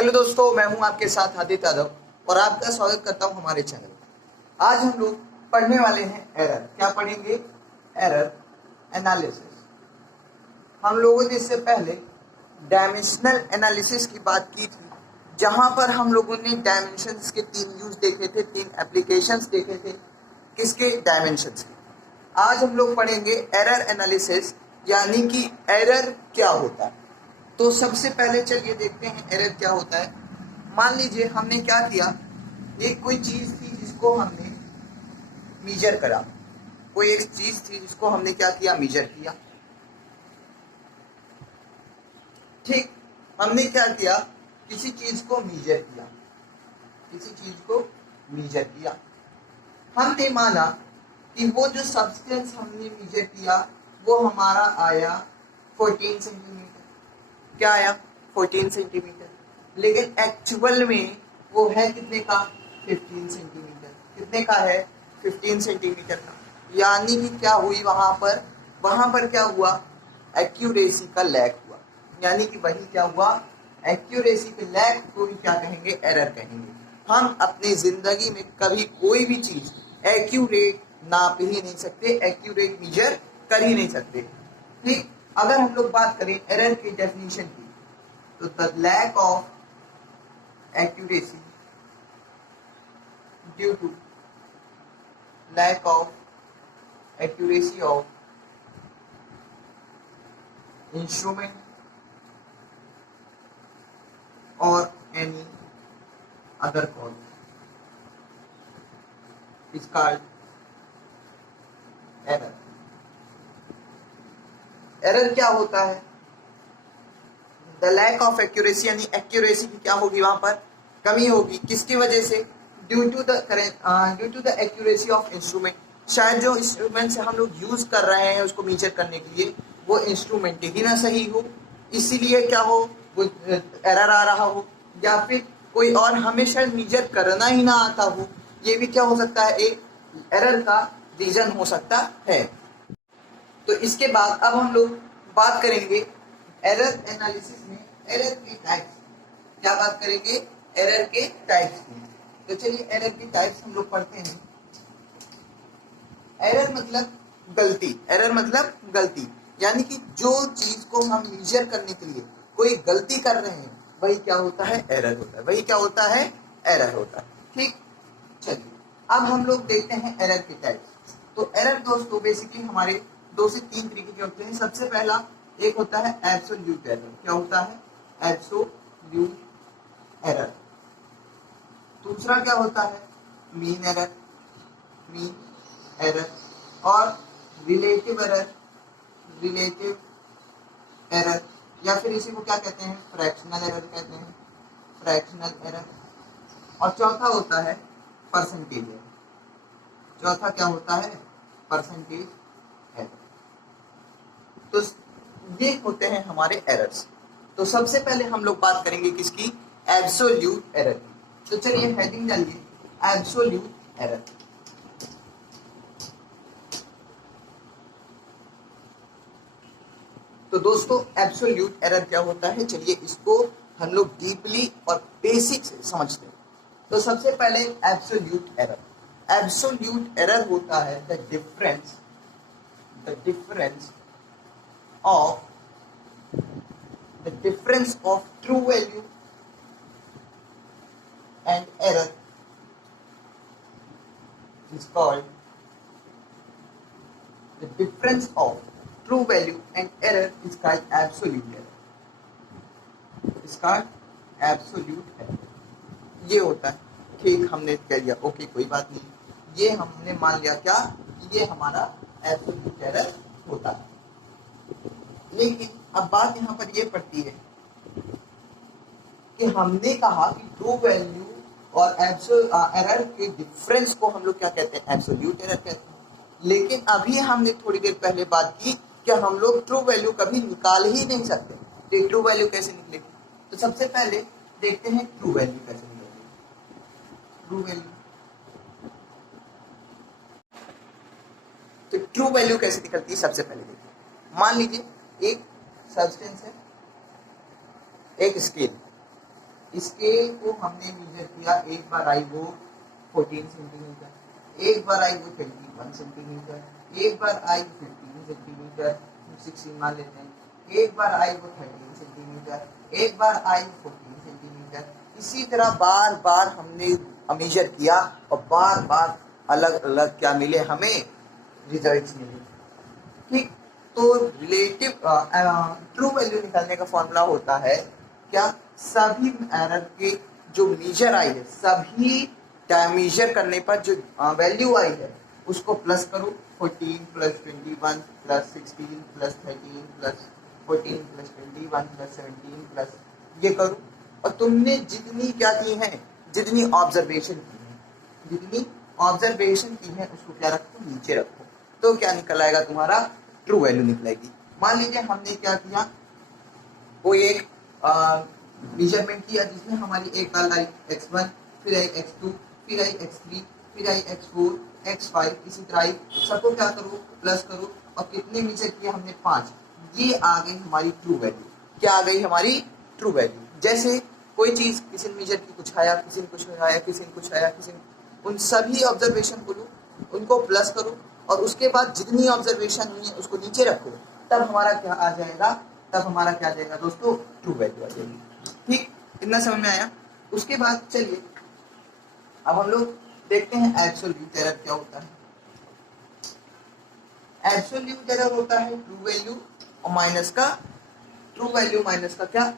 Hello दोस्तों, मैं हूं आपके साथ आदित्य यादव और आपका स्वागत करता हूं हमारे चैनल। आज हम लोग पढ़ने वाले हैं एरर। क्या पढ़ेंगे? Error analysis. हम लोगों ने इससे पहले डायमेंशनल एनालिसिस की बात की थी, जहां पर हम लोगों ने डायमेंशंस के 3 यूज देखे थे, 3 एप्लीकेशंस देखे थे। किसके? डायमेंशंस के। आज हम लोग पढ़ेंगे एरर एनालिसिस, यानी कि एरर क्या होता है। तो सबसे पहले चलिए देखते हैं एरर क्या होता है। मान लीजिए हमने क्या किया, एक कोई चीज थी जिसको हमने मीजर करा। कोई एक चीज थी जिसको हमने क्या किया? मीजर किया। ठीक, हमने क्या किया? किसी चीज को मीजर किया, किसी चीज को मीजर किया। हमने माना कि वो जो सब्सटेंस हमने मीजर किया वो हमारा आया 14 सेंटीमीटर। क्या आया? 14 सेंटीमीटर। लेकिन एक्चुअल में वो है कितने का? 15 सेंटीमीटर। कितने का है? 15 सेंटीमीटर का। यानी कि क्या हुई वहां पर क्या हुआ? एक्यूरेसी का लैक हुआ। यानी कि वही क्या हुआ? एक्यूरेसी के लैक को भी क्या कहेंगे? एरर कहेंगे। हम अपनी जिंदगी में कभी कोई भी चीज एक्यूरेट नाप ही नहीं सकते, एक्यूरेट मेजर कर ही नहीं सकते। ठीक, अगर हम लोग बात करें एरर की डेफिनेशन की, तो the lack of accuracy due to lack of accuracy of instrument और any other cause is called error. Error क्या होता है? द लैक ऑफ एक्यूरेसी, यानी एक्यूरेसी की क्या होगी? वहां पर कमी होगी। किसकी वजह से? Due to the accuracy of instrument. शायद जो इंस्ट्रूमेंट से हम लोग यूज कर रहे हैं उसको मीजर करने के लिए, वो इंस्ट्रूमेंट ही ना सही हो, इसीलिए क्या हो? वो एरर आ रहा हो। या फिर कोई और हमें शायद मीजर करना ही ना आता हो। ये भी क्या हो सकता है? एक एरर का रीजन हो सकता है। तो इसके बाद अब हम लोग बात करेंगे एरर एनालिसिस में एरर के टाइप्स। क्या बात करेंगे? एरर के टाइप्स में। तो चलिए एरर के टाइप्स हम लोग पढ़ते हैं। एरर मतलब गलती। एरर मतलब गलती, यानी कि जो चीज को हम मीजर करने के लिए कोई गलती कर रहे हैं, वही क्या होता है? एरर होता है। वही क्या होता है? एरर होता है। ठीक, चलिए अब हम लोग देखते हैं एरर के टाइप्स। तो एरर दोस्तों बेसिकली हमारे 2 से 3 तरीके के होते हैं। सबसे पहला एक होता है एब्सोल्यूट एरर। क्या होता है? Absolute error. दूसरा क्या होता है? Mean error, mean error. और रिलेटिव एरर, रिलेटिव एरर। या फिर इसी को क्या कहते हैं? फ्रैक्शनल एरर कहते हैं, फ्रैक्शनल एरर। और चौथा होता है परसेंटेज एरर। चौथा क्या होता है? Percentage error. तो ये होते हैं हमारे एरर्स। तो सबसे पहले हम लोग बात करेंगे किसकी? एब्सोल्यूट एरर की। तो चलिए हेडिंग डालिए, एब्सोल्यूट एरर। तो दोस्तों एब्सोल्यूट एरर क्या होता है? चलिए इसको हम लोग डीपली और बेसिक से समझते हैं। तो सबसे पहले एब्सोल्यूट एरर। एब्सोल्यूट एरर होता है the difference of true value and error is called the difference of true value and error is called absolute error. Is called absolute error. ये होता है। ठीक, हमने कह दिया ओके कोई बात नहीं, ये हमने मान लिया क्या कि ये हमारा एब्सोल्यूट एरर होता है। लेकिन अब बात यहाँ पर ये पड़ती है कि हमने कहा कि ट्रू वैल्यू और एरर के डिफरेंस को हम लोग क्या कहते हैं? एब्सोल्यूट एरर कहते हैं। लेकिन अभी हमने थोड़ी देर पहले बात की कि हम लोग ट्रू वैल्यू कभी निकाल ही नहीं सकते। तो ट्रू वैल्यू कैसे निकलेगी? तो सबसे पहले देखते हैं ट्रू वैल्यू कैसे निकलेगी। ट्रू वैल्यू, तो ट्रू वैल्यू कैसे निकलती है? सबसे पहले देखिए, मान लीजिए एक सब्सटेंस है, एक स्केल। स्केल को हमने मेजर किया, एक बार आई वो 14 सेंटीमीटर, एक बार आई वो 21 सेंटीमीटर, एक बार आई 15 सेंटीमीटर, 16 मान लेते हैं, एक बार आई वो 13 सेंटीमीटर, एक बार आई 14 सेंटीमीटर। इसी तरह बार बार हमने मेजर किया और बार बार अलग अलग क्या मिले, हमें रिजल्ट्स मिले। ठीक, तो रिलेटिव ट्रू वैल्यू निकालने का फॉर्मूला होता है क्या, सभी एरर के जो मेजर आई है, सभी मेजर करने पर जो वैल्यू आई है उसको प्लस करो, 14 plus 21 plus 16 plus 13 plus 14 plus 21 plus 17 plus ये करो, और तुमने जितनी क्या की है, जितनी ऑब्जर्वेशन की है, जितनी ऑब्जर्वेशन की है उसको क्या रखो, नीचे रखो, तो क्या निकल आएगा तुम्हारा, ट्रू वैल्यू निकलेगी। मान लीजिए हमने क्या किया, कोई एक मेजरमेंट किया जिसमें हमारी एक बार आई x1, फिर आई x2, फिर आई x3, फिर आई x4, x5, इसी तरह आई, सबको क्या करो, प्लस करो, और कितने मेजर किए हमने, 5। ये आ गई हमारी ट्रू वैल्यू। क्या आ गई हमारी ट्रू वैल्यू। जैसे कोई चीज किसी ने मेजर की, कुछ आया, किसी ने कुछ आया, किसी ने कुछ आया, किसी ने, उन सभी ऑब्जर्वेशन को लो, उनको प्लस करो, और उसके बाद जितनी ऑब्जर्वेशन हुई है उसको नीचे रखो, तब हमारा क्या आ जाएगा, तब हमारा क्या आ जाएगा दोस्तों, ट्रू वैल्यू आ जाएगी। ठीक, इतना समझ में आया। उसके बाद चलिए अब हम लोग देखते हैं एब्सोल्यूट एरर क्या होता है। एब्सोल्यूट एरर होता है ट्रू वैल्यू और माइनस का, ट्रू वैल्यू माइनस का क्या,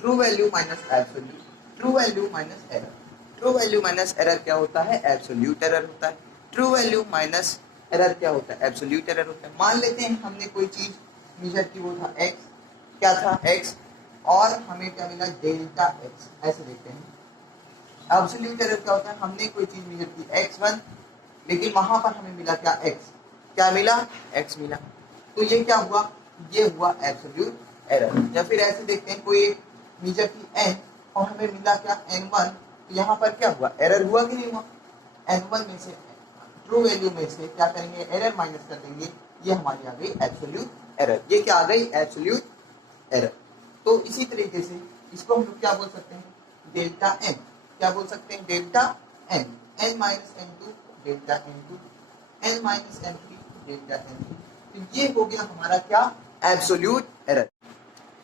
true value minus absolute, true value minus error. True value minus error क्या होता है, एब्सोल्यूट एरर होता है। ट्रू वैल्यू माइनस एरर क्या होता है, एब्सोल्यूट एरर होता है। मान लेते हैं हमने कोई चीज मेजर की, वो था x, क्या था x, और हमें क्या मिला, डेल्टा x, ऐसे देखते हैं। एब्सोल्यूट एरर क्या होता है, हमने कोई चीज मेजर की x1, लेकिन वहां पर हमें मिला क्या, x, क्या मिला, x मिला, तो ये क्या हुआ, ये हुआ एब्सोल्यूट एरर। या फिर ऐसे देखते हैं, कोई एक मेजर की n और हमें मिला क्या, n1, तो यहाँ पर क्या हुआ, एरर हुआ कि नहीं हुआ, n1 में से, ट्रू वैल्यू में से क्या करेंगे, एरर माइनस कर देंगे, ये हमारी आ गई एब्सोल्यूट एरर। ये क्या आ गई, एब्सोल्यूट एरर। तो इसी तरीके से इसको हम लोग क्या बोल सकते हैं, डेल्टा n, क्या बोल सकते हैं, delta n, n minus n2 delta n2, n minus n3 delta n3। तो ये हो गया हमारा क्या, एब्सोल्यूट एरर।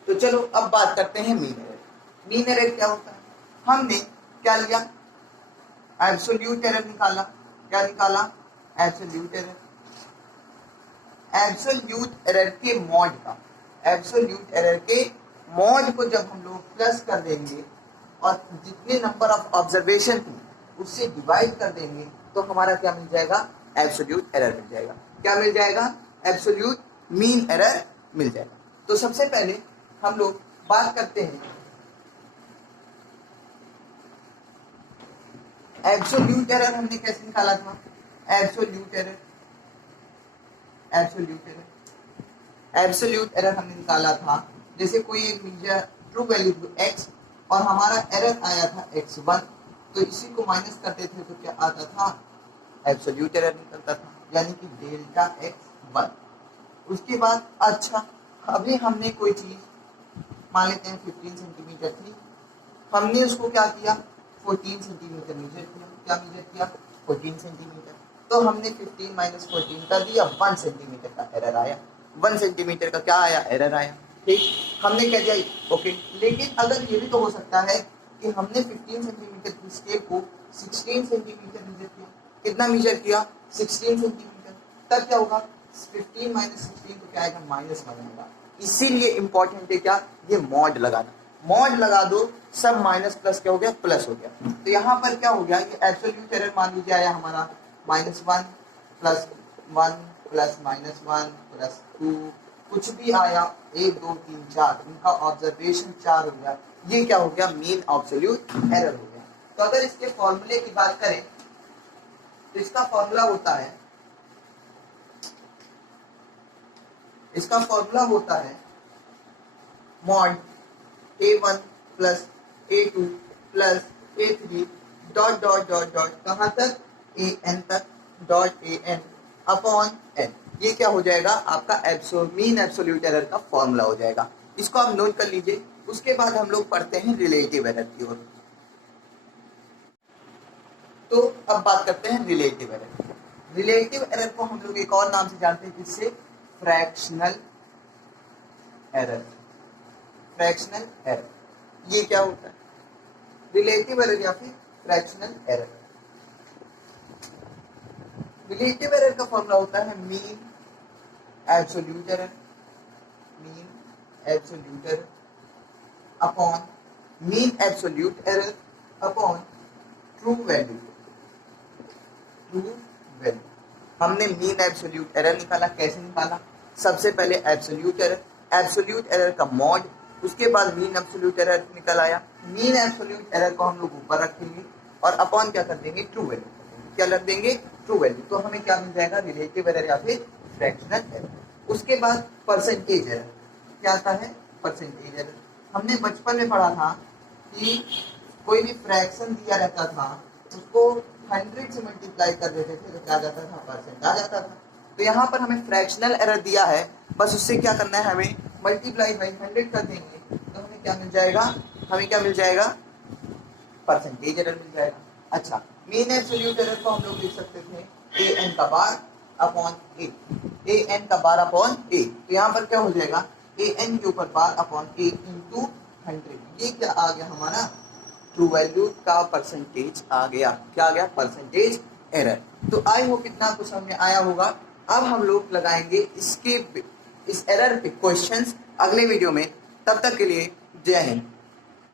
तो चलो अब बात करते हैं मीन एरर। मीन एरर क्या होता है, हमने क्या लिया, एब्सोल्यूट एरर निकाला, क्या निकाला, एब्सोल्यूट एरर। एब्सोल्यूट एरर के मॉड का, एब्सोल्यूट एरर के मॉड को जब हम लोग प्लस कर देंगे और जितने नंबर ऑफ ऑब्जर्वेशन थी उससे डिवाइड कर देंगे, तो हमारा क्या मिल जाएगा, एब्सोल्यूट एरर मिल जाएगा। क्या मिल जाएगा, एब्सोल्यूट मीन एरर मिल जाएगा। तो सबसे पहले हम लोग बात करते हैं एब्सोल्यूट एरर हमने कैसे निकाला था, absolute error, absolute error, absolute error हमने निकाला था, जैसे कोई एक मेजर ट्रू वैल्यू x और हमारा एरर आया था x1, तो इसी को माइनस करते थे तो क्या आता था, एब्सोल्यूट एरर निकलता था, यानी कि डेल्टा x1। उसके बाद अच्छा, अभी हमने कोई चीज मान लेते हैं 15 सेंटीमीटर थी, हमने उसको क्या किया, 14 सेंटीमीटर मेजर किया, क्या मेजर किया, 14 सेंटीमीटर, तो हमने 15 माइनस 14 कर दिया, 1 सेंटीमीटर का एरर आया, 1 सेंटीमीटर का क्या आया, एरर आया। ठीक, हमने कह दिया ओके। लेकिन अगर ये भी तो हो सकता है कि हमने 15 सेंटीमीटर की स्केल को 16 सेंटीमीटर मेजर किया, कितना मेजर किया, 16 सेंटीमीटर, तब क्या होगा, 15 माइनस 16 तो क्या आएगा, -1 आएगा। इसीलिए इंपॉर्टेंट है क्या, ये मॉड लगाना, मॉड लगा दो, सब माइनस प्लस क्या हो गया, प्लस हो गया। तो यहाँ पर क्या हो गया, ये एब्सोल्यूट एरर मान लीजिए आया हमारा -1 प्लस 1 प्लस -1 प्लस 2, कुछ भी आया, 1 2 3 4, उनका ऑब्जर्वेशन 4 हो गया, ये क्या हो गया, मीन एब्सोल्यूट एरर हो गया। तो अगर इसके फॉर्मूले की बात करें तो इसका फॉर्मूला होता है, इसका फॉर्मूला होता है mod a1 plus a2 plus a3 dot dot dot dot कहाँ तक, an तक, डॉट an अपॉन n। ये क्या हो जाएगा, आपका मीन एब्सोल्यूट एरर का फॉर्मूला हो जाएगा। इसको आप नोट कर लीजिए, उसके बाद हम लोग पढ़ते हैं रिलेटिव एरर की ओर। तो अब बात करते हैं रिलेटिव एरर। रिलेटिव एरर को हम लोग एक और नाम से जानते हैं, जिससे फ्रैक्शनल एरर। फ्रैक्शनल एरर ये क्या होता है? रिलेटिव एरर या फिर फ्रैक्शनल एरर। रिलेटिव एरर का फॉर्मूला होता है mean absolute error, mean absolute error upon mean absolute error upon true value. True value हमने मीन एब्सोल्यूट एरर निकाला। कैसे निकाला? सबसे पहले एब्सोल्यूट एरर, एब्सोल्यूट एरर का मॉड, उसके बाद मीन एब्सोल्यूट एरर निकल आया। मीन एब्सोल्यूट एरर को हम लोग ऊपर रखेंगे और अपॉन क्या कर देंगे? True value. क्या रख देंगे? True value. तो हमें क्या मिल जाएगा? रिलेटिव एरर या फिर फ्रैक्शनल एरर। उसके बाद परसेंटेज एरर। क्या आता है? Percentage error. हमने बचपन में पढ़ा था कि कोई भी फ्रैक्शन दिया रहता था, उसको 100 से मल्टीप्लाई कर देते थे तो क्या आ जाता था? परसेंट आ जाता था। तो यहाँ पर हमें फ्रैक्शनल एरर दिया है, बस उससे क्या करना है? हमें मल्टीप्लाई बाई 100 कर देंगे तो हमें क्या मिल जाएगा? हमें क्या मिल जाएगा? परसेंटेज एरर मिल जाएगा। अच्छा, मीन एब्सोल्यूट एरर को हम लोग लिख सकते थे ए एन का bar upon A, A N का बार अपॉन ए। तो यहाँ पर क्या हो जाएगा? ए एन के ऊपर बार अपॉन ए इंटू 100। ये क्या आ गया हमारा? ट्रू वैल्यू का परसेंटेज आ गया। क्या आ गया? Percentage error. तो आई होप इतना कुछ समझ में आया होगा। अब हम लोग लगाएंगे इस एरर पे क्वेश्चंस अगले वीडियो में। तब तक के लिए जय हिंद।